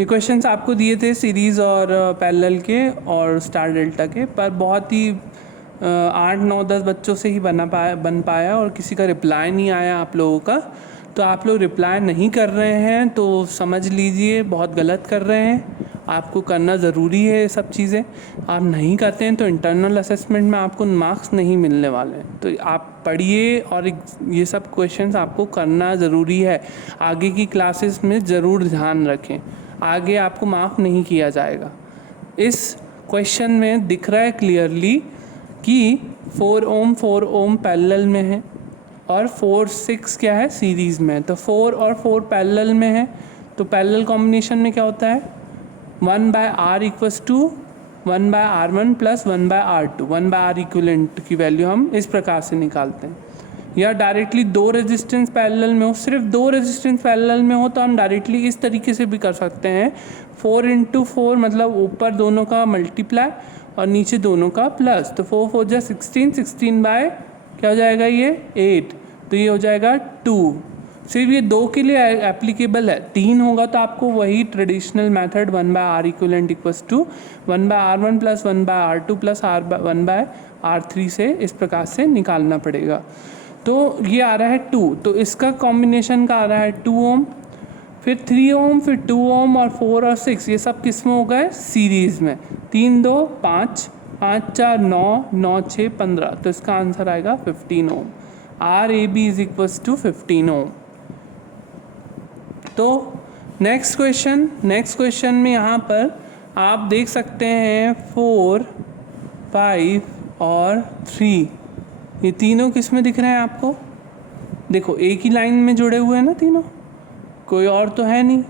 ये क्वेश्चंस आपको दिए थे सीरीज़ और पैरेलल के और स्टार डेल्टा के, पर बहुत ही 8 9 10 बच्चों से ही बन पाया और किसी का रिप्लाई नहीं आया आप लोगों का। तो आप लोग रिप्लाई नहीं कर रहे हैं तो समझ लीजिए बहुत गलत कर रहे हैं। आपको करना ज़रूरी है ये सब चीज़ें। आप नहीं करते हैं तो इंटरनल असेसमेंट में आपको मार्क्स नहीं मिलने वाले हैं। तो आप पढ़िए और ये सब क्वेश्चंस आपको करना ज़रूरी है। आगे की क्लासेस में ज़रूर ध्यान रखें, आगे आपको माफ़ नहीं किया जाएगा। इस क्वेश्चन में दिख रहा है क्लियरली कि 4 ओम पैरेलल में है और 4 6 क्या है, सीरीज़ में है। तो 4 और 4 पैरेलल में है, तो पैरेलल कॉम्बिनेशन में क्या होता है, 1/r equals to 1/r1 plus 1/r2। 1/r equivalent की वैल्यू हम इस प्रकार से निकालते हैं। या डायरेक्टली दो रेजिस्टेंस पैरेलल में हो, सिर्फ दो रेजिस्टेंस पैरेलल में हो तो हम डायरेक्टली इस तरीके से भी कर सकते हैं। 4 × 4 मतलब ऊपर दोनों का मल्टीप्लाई और नीचे दोनों का प्लस। तो 4 4 जा 16, 16 बाय क्या हो जाएगा ये 8, तो ये हो जाएगा 2। सिर्फ ये 2 के लिए एप्लीकेबल है। 3 होगा तो आपको वही traditional method 1/r equivalent equals to 1/r1 plus 1/r2 plus 1/r3 से इस प्रकार से निकालना पड़ेगा। तो ये आ रहा है 2, तो इसका कॉम्बिनेशन का आ रहा है 2 ओम, फिर 3 ओम, फिर 2 ओम और 4 और 6 ये सब किस में हो गए, सीरीज़ में। 3 2 5, 5 4 9, 9 6 15, तो इसका आंसर आएगा 15 ओम। RAB इज इक्वल्स टू 15 ओम। तो नेक्स्ट क्वेश्चन में यहाँ पर आप देख सकते हैं 4 5 और 3 ये तीनों किस में दिख रहे हैं आपको। देखो एक ही लाइन में जुड़े हुए हैं ना तीनों, कोई और तो है नहीं।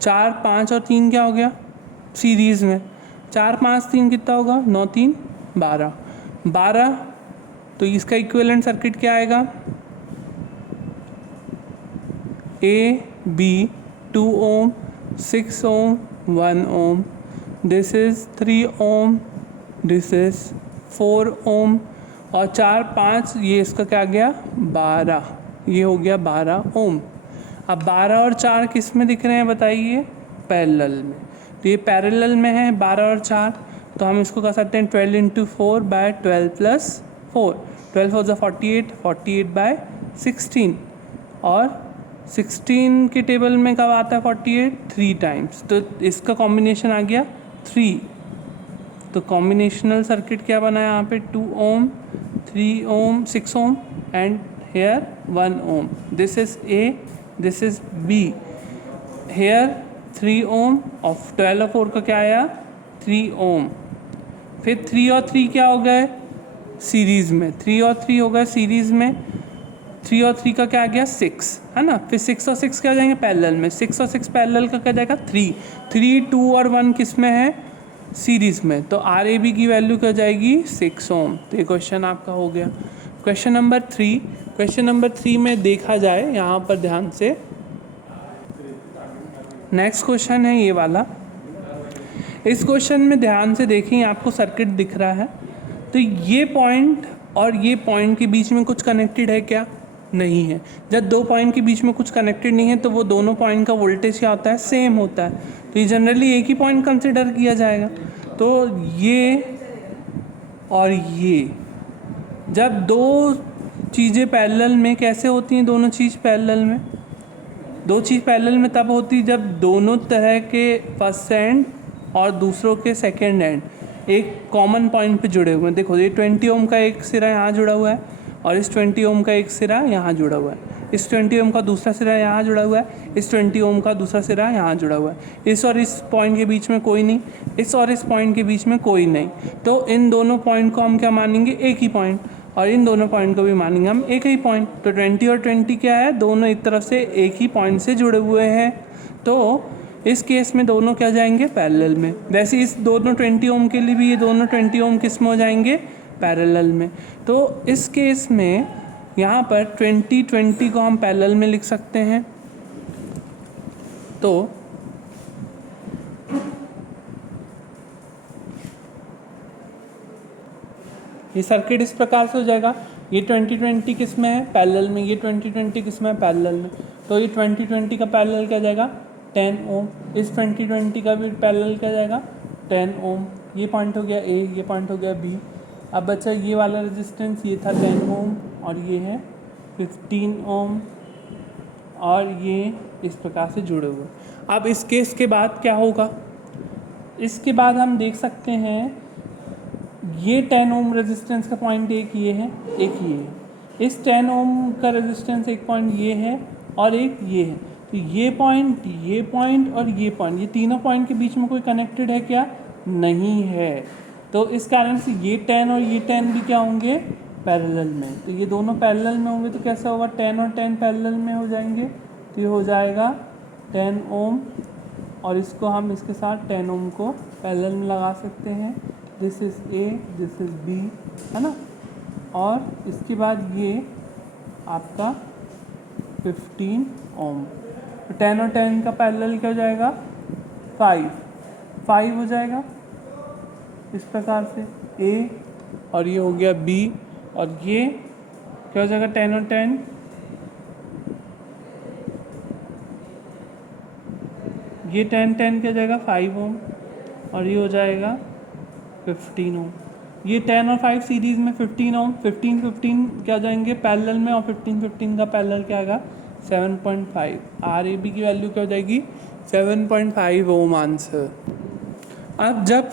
4 5 और 3 क्या हो गया, सीरीज़ में। 4 5 3 कितना होगा, 9 3 12 12, तो इसका इक्विवेलेंट सर्किट क्या आएगा, AB 2 ohm, 6 ohm, 1 ohm, this is 3 ohm, this is 4 ohm और 4 5 ये इसका क्या गया 12, ये हो गया 12 ओम। अब 12 और 4 किस में दिख रहे हैं बताइए, पैरेलल में। तो ये पैरेलल में है 12 और 4, तो हम इसको कर सकते हैं 12 × 4/12 + 4। 12 4 48, 48/16 और 16 के टेबल में कब आता है 48, 3 टाइम्स, तो इसका कॉम्बिनेशन आ गया 3। तो कॉम्बिनेशनल सर्किट क्या बना है यहाँ पे, 2 ohm, 3 ohm, 6 ohm and here 1 ohm. This is A, this is B। Here 3 ohm और 12 और 4 का क्या आया 3 ओम। फिर 3 और 3 क्या हो गए सीरीज़ में, 3 और 3 हो गए सीरीज़ में। 3 और 3 का क्या आ गया 6, है ना। फिर 6 और 6 क्या हो जाएंगे पैरेलल में, 6 और 6 पैरेलल का क्या जाएगा 3। 3 2 और 1 किस में है, सीरीज़ में। तो RAB की वैल्यू क्या जाएगी 6 ओम। तो ये क्वेश्चन आपका हो गया। क्वेश्चन नंबर 3 में देखा जाए यहाँ पर ध्यान से, नेक्स्ट क्वेश्चन है ये वाला। इस क्वेश्चन में ध्यान से देखें, आपको सर्किट दिख रहा है। तो ये पॉइंट और ये पॉइंट के बीच में कुछ कनेक्टेड है क्या, नहीं है। जब दो पॉइंट के बीच में कुछ कनेक्टेड नहीं है तो वो दोनों पॉइंट का वोल्टेज क्या होता है, सेम होता है। तो ये जनरली एक ही पॉइंट कंसिडर किया जाएगा। तो ये और ये, जब दो चीज़ें पैरेलल में कैसे होती हैं, दोनों चीज़ पैरेलल में, दो चीज़ पैरेलल में तब होती है जब दोनों तरह के फर्स्ट एंड और दूसरों के सेकेंड एंड एक कॉमन पॉइंट पे जुड़े हुए हैं। देखो ये 20 ओम का एक सिरा यहाँ जुड़ा हुआ है और इस 20 ओम का एक सिरा यहाँ जुड़ा हुआ है। इस 20 ओम का दूसरा सिरा यहाँ जुड़ा हुआ है, इस 20 ओम का दूसरा सिरा यहाँ जुड़ा हुआ है। इस और इस पॉइंट के बीच में कोई नहीं, इस और इस पॉइंट के बीच में कोई नहीं। तो इन दोनों पॉइंट को हम क्या मानेंगे, एक ही पॉइंट, और इन दोनों पॉइंट को भी मानेंगे हम एक ही पॉइंट। तो 20 और 20 क्या है, दोनों एक तरफ से एक ही पॉइंट से जुड़े हुए हैं। तो इस केस में दोनों क्या जाएंगे पैरेलल में। वैसे इस दोनों 20 ओम के लिए भी ये दोनों 20 ओम किस में हो जाएंगे, पैरेलल में। तो इस केस में यहाँ पर 20 को हम पैरेलल में लिख सकते हैं। तो ये सर्किट इस प्रकार से हो जाएगा। ये 20 किस में है, पैरेलल में। ये 20 किस में है, पैरेलल में। तो ये 20 का पैरेलल क्या जाएगा 10 ओम। इस 20 का भी पैरेलल क्या जाएगा 10 ओम। ये पॉइंट हो गया ए, ये पॉइंट हो गया बी। अब बच्चा ये वाला रेजिस्टेंस ये था 10 ओम और ये है 15 ओम और ये इस प्रकार से जुड़े हुए। अब इस केस के बाद क्या होगा, इसके बाद हम देख सकते हैं ये 10 ओम रेजिस्टेंस का पॉइंट एक ये है, एक ये है। इस 10 ओम का रेजिस्टेंस एक पॉइंट ये है और एक ये है। तो ये पॉइंट और ये पॉइंट, ये तीनों पॉइंट के बीच में कोई कनेक्टेड है क्या, नहीं है। तो इस कारण से ये 10 और ये 10 भी क्या होंगे पैरेलल में। तो ये दोनों पैरेलल में होंगे तो कैसा होगा 10 और 10 पैरेलल में हो जाएंगे। तो ये हो जाएगा 10 ओम और इसको हम इसके साथ 10 ओम को पैरेलल में लगा सकते हैं। This is A, this is B, है ना। और इसके बाद ये आपका 15 ओम। तो 10 और 10 का पैरेलल क्या हो जाएगा 5 हो जाएगा इस प्रकार से ए, और ये हो गया बी, और ये क्या हो जाएगा 10 और 10 ये 10 क्या हो जाएगा 5 ओम और ये हो जाएगा 15 ओम। ये 10 और 5 सीरीज़ में 15 ओम, 15 क्या हो जाएंगे पैरेलल में, और 15 का पैरेलल क्या आएगा 7.5। आर ए बी की वैल्यू क्या हो जाएगी 7.5 ओम आंसर। अब जब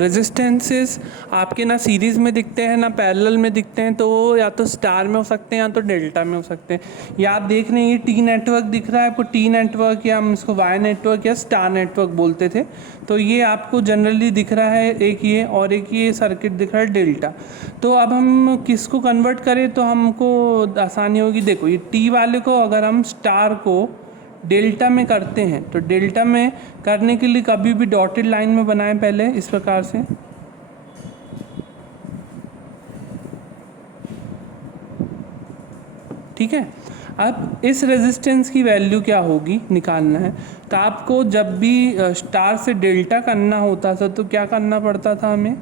रेजिस्टेंसेस आपके ना सीरीज़ में दिखते हैं ना पैरेलल में दिखते हैं, तो वो या तो स्टार में हो सकते हैं या तो डेल्टा में हो सकते हैं। या आप देख रहे हैं ये टी नेटवर्क दिख रहा है आपको, टी नेटवर्क या हम इसको वाई नेटवर्क या स्टार नेटवर्क बोलते थे। तो ये आपको जनरली दिख रहा है एक ये, और एक ये सर्किट दिख रहा है डेल्टा। तो अब हम किसको कन्वर्ट करें तो हमको आसानी होगी। देखो ये टी वाले को अगर हम स्टार को डेल्टा में करते हैं तो डेल्टा में करने के लिए कभी भी डॉटेड लाइन में बनाएं पहले इस प्रकार से। ठीक है। अब इस रेजिस्टेंस की वैल्यू क्या होगी निकालना है, तो आपको जब भी स्टार से डेल्टा करना होता था तो क्या करना पड़ता था हमें,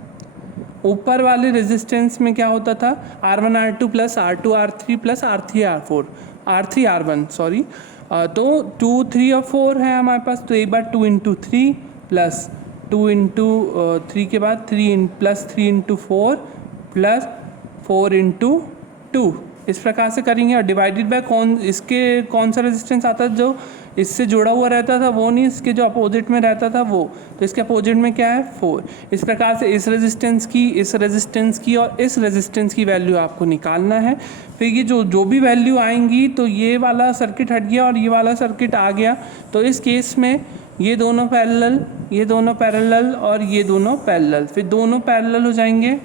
ऊपर वाले रेजिस्टेंस में क्या होता था R1 R2 plus R2 R3 plus R3 R1 sorry. तो 2 3 और 4 है हमारे पास, तो एक बार 2 इंटू 3 प्लस 2 इंटू 3 के बाद 3 प्लस 3 इंटू 4 प्लस 4 इंटू 2 इस प्रकार से करेंगे। और डिवाइडेड बाय कौन सा रेजिस्टेंस आता है जो इससे जुड़ा हुआ रहता था, वो नहीं, इसके जो अपोजिट में रहता था वो। तो इसके अपोजिट में क्या है 4। इस प्रकार से इस रेजिस्टेंस की और इस रेजिस्टेंस की वैल्यू आपको निकालना है। फिर ये जो भी वैल्यू आएंगी तो ये वाला सर्किट हट गया और ये वाला सर्किट आ गया। तो इस केस में ये दोनों पैरेलल और ये दोनों पैरेलल, फिर दोनों पैरेलल हो जाएंगे।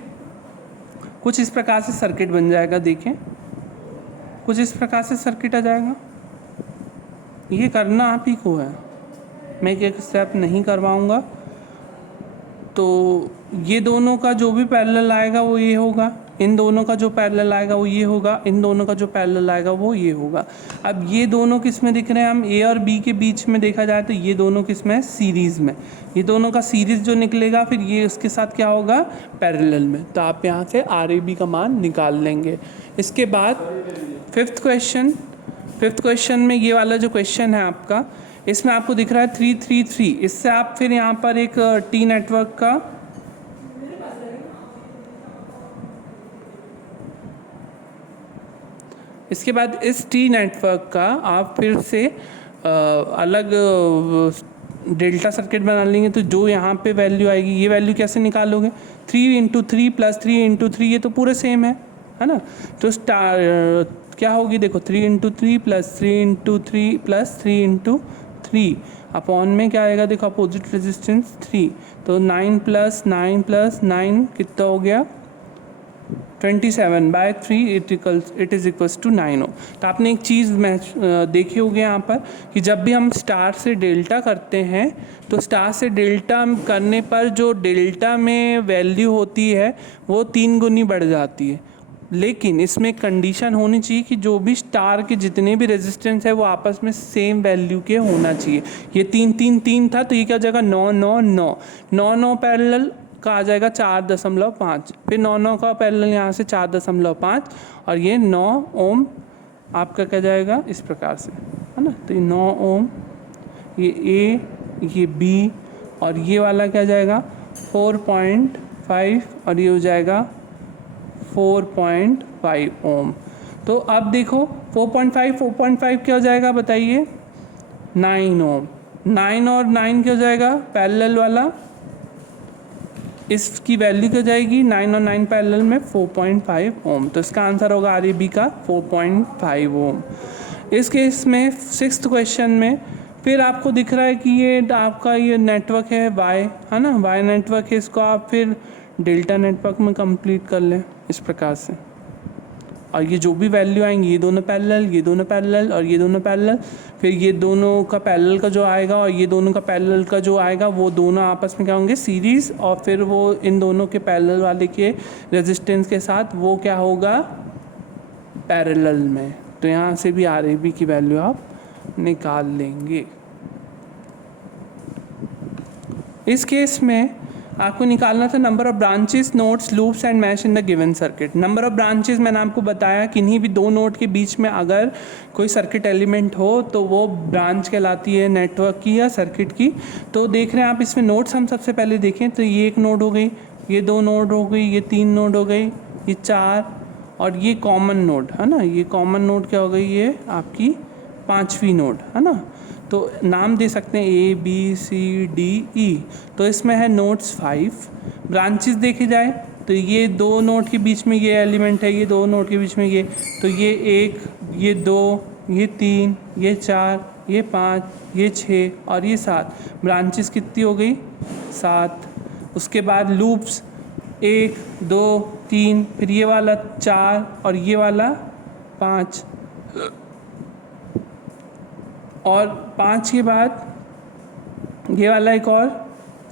कुछ इस प्रकार से सर्किट बन जाएगा, देखें कुछ इस प्रकार से सर्किट आ जाएगा। ये करना आप ही को है, मैं एक स्टेप नहीं करवाऊँगा। तो ये दोनों का जो भी पैरेलल आएगा वो ये होगा, इन दोनों का जो पैरेलल आएगा वो ये होगा, इन दोनों का जो पैरेलल आएगा वो ये होगा। अब ये दोनों किस में दिख रहे हैं, हम ए और बी के बीच में देखा जाए तो ये दोनों किस में है सीरीज़ में। ये दोनों का सीरीज़ जो निकलेगा फिर ये उसके साथ क्या होगा पैरेलल में। तो आप यहाँ से आर ए बी का मान निकाल लेंगे। इसके बाद फिफ्थ क्वेश्चन में ये वाला जो क्वेश्चन है आपका, इसमें आपको दिख रहा है 3 3 3। इससे आप फिर यहाँ पर एक टी नेटवर्क का इसके बाद इस टी नेटवर्क का आप फिर से अलग डेल्टा सर्किट बना लेंगे। तो जो यहाँ पे वैल्यू आएगी ये वैल्यू कैसे निकालोगे, 3 इंटू 3 प्लस 3 इंटू 3, ये तो पूरे सेम है ना। तो स्टार क्या होगी, देखो 3 into 3 plus 3 into 3 plus 3 into 3 upon में क्या आएगा, देखो अपोजिट रेजिस्टेंस 3। तो 9 प्लस 9 कितना हो गया 27/3 इट इज़ इक्वल्स टू 9 ओम। तो आपने एक चीज़ देखी होगी यहाँ पर कि जब भी हम स्टार से डेल्टा करते हैं तो स्टार से डेल्टा करने पर जो डेल्टा में वैल्यू होती है वो 3 गुनी बढ़ जाती है। लेकिन इसमें एक कंडीशन होनी चाहिए कि जो भी स्टार के जितने भी रेजिस्टेंस है वो आपस में सेम वैल्यू के होना चाहिए। ये 3 था तो ये क्या हो जाएगा 9 पैरेलल का आ जाएगा 4.5, फिर 9 का पैरेलल यहाँ से 4.5 और ये 9 ओम आपका क्या जाएगा इस प्रकार से, है ना। तो ये 9 ओम ये ए, ये बी, और ये वाला क्या जाएगा 4.5 और ये हो जाएगा 4.5 ओम। तो अब देखो 4.5 क्या हो जाएगा बताइए 9 ओम। 9 और 9 क्या हो जाएगा पैरेलल वाला, इसकी वैल्यू क्या जाएगी 9 और 9 पैरेलल में 4.5 ओम। तो इसका आंसर होगा आर ए बी का 4.5 ओम। इस केस में 6th क्वेश्चन में फिर आपको दिख रहा है कि ये आपका ये नेटवर्क है वाई, है ना, वाई नेटवर्क है, इसको आप फिर डेल्टा नेटवर्क में कंप्लीट कर लें इस प्रकार से। और ये जो भी वैल्यू आएंगी ये दोनों पैरेलल, ये दोनों पैरेलल और ये दोनों पैरेलल, फिर ये दोनों का पैरेलल का जो आएगा और ये दोनों का पैरेलल का जो आएगा वो दोनों आपस में क्या होंगे सीरीज़, और फिर वो इन दोनों के पैरेलल वाले के रेजिस्टेंस के साथ वो क्या होगा पैरेलल में। तो यहाँ से भी आर ए बी की वैल्यू आप निकाल लेंगे। इस केस में आपको निकालना था number of branches, nodes, loops and mash in the given circuit. Number of branches मैंने आपको बताया किन्हीं भी दो नोड के बीच में अगर कोई सर्किट एलिमेंट हो तो वो ब्रांच कहलाती है नेटवर्क की या सर्किट की। तो देख रहे हैं आप इसमें नोड्स हम सबसे पहले देखें तो ये एक नोड हो गई, ये दो नोड हो गई, ये तीन नोड हो गई, ये चार, और ये कॉमन नोड है ना, ये कॉमन नोड क्या हो गई ये आपकी पांचवी नोड है ना। तो नाम दे सकते हैं A B C D E. तो इसमें है नोड्स 5। ब्रांचेस देखे जाए तो ये दो नोड के बीच में ये एलिमेंट है, ये दो नोड के बीच में ये, तो ये एक, ये दो, ये तीन, ये चार, ये पाँच, ये छः और ये 7। ब्रांचेस कितनी हो गई 7। उसके बाद लूप्स 1 2 3, फिर ये वाला 4 और ये वाला 5, और 5 के बाद ये वाला एक और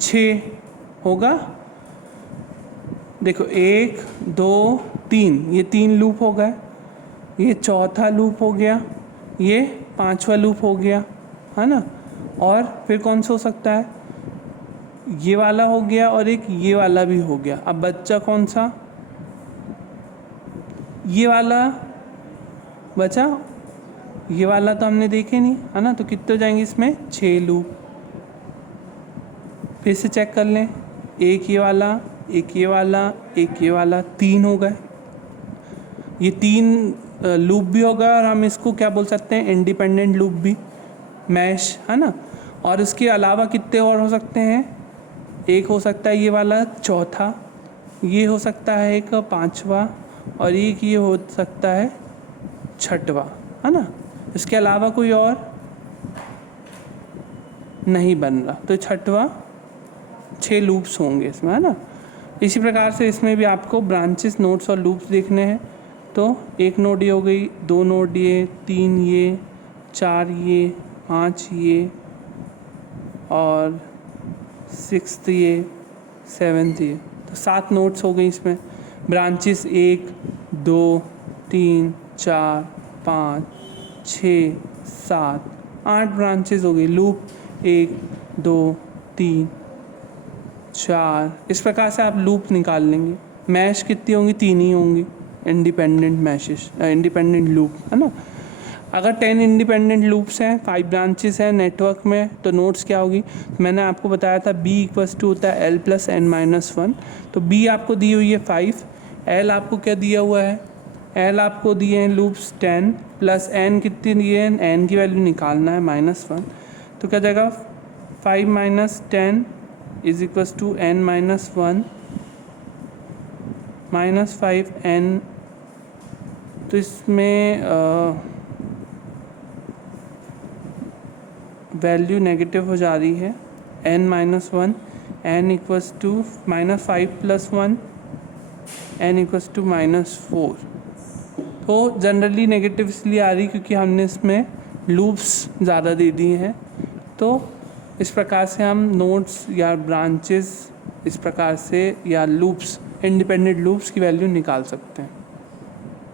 6 होगा। देखो 1 2 3, ये 3 लूप हो गए, ये चौथा लूप हो गया, ये पांचवा लूप हो गया है ना। और फिर कौन सा हो सकता है ये वाला हो गया और एक ये वाला भी हो गया। अब बच्चा कौन सा ये वाला बचा, ये वाला तो हमने देखे नहीं है ना। तो कितने हो जाएंगे इसमें 6 लूप। फिर से चेक कर लें, एक ये वाला, एक ये वाला, एक ये वाला, 3 हो गए। ये 3 लूप भी होगा और हम इसको क्या बोल सकते हैं इंडिपेंडेंट लूप भी, मैश है ना। और इसके अलावा कितने और हो सकते हैं, एक हो सकता है ये वाला चौथा, ये हो सकता है एक पांचवा, और एक ये हो सकता है छठवा है ना। इसके अलावा कोई और नहीं बन रहा, तो छठवा 6 लूप्स होंगे इसमें है ना। इसी प्रकार से इसमें भी आपको ब्रांचेस, नोड्स और लूप्स देखने हैं। तो एक नोड ये हो गई, 2 नोड ये, 3 ये, 4 ये, 5 ये, और 6th ये, 7th ये। तो 7 नोड्स हो गई इसमें। ब्रांचेस 1 2 3 4 5 6 7 8 ब्रांचेस हो गई। लूप 1 2 3 4, इस प्रकार से आप लूप निकाल लेंगे। मैश कितनी होंगी, 3 ही होंगी इंडिपेंडेंट मैशेस, इंडिपेंडेंट लूप है ना। अगर 10 इंडिपेंडेंट लूप्स हैं, 5 ब्रांचेस हैं नेटवर्क में, तो नोड्स क्या होगी। मैंने आपको बताया था B = होता है L + n-1। तो B आपको दी हुई है 5, L आपको क्या दिया हुआ है, L आपको दिए हैं लूप्स 10, प्लस n कितनी दिए हैं, n की वैल्यू निकालना है -1। तो क्या जाएगा 5 - 10 = n-1 -5n। तो इसमें वैल्यू नेगेटिव हो जा रही है, n-1, n = -5 + 1, n = -4। तो जनरली नेगेटिव इसलिए आ रही क्योंकि हमने इसमें लूप्स ज़्यादा दे दिए हैं। तो इस प्रकार से हम नोड्स या ब्रांचेस इस प्रकार से या लूप्स, इंडिपेंडेंट लूप्स की वैल्यू निकाल सकते हैं।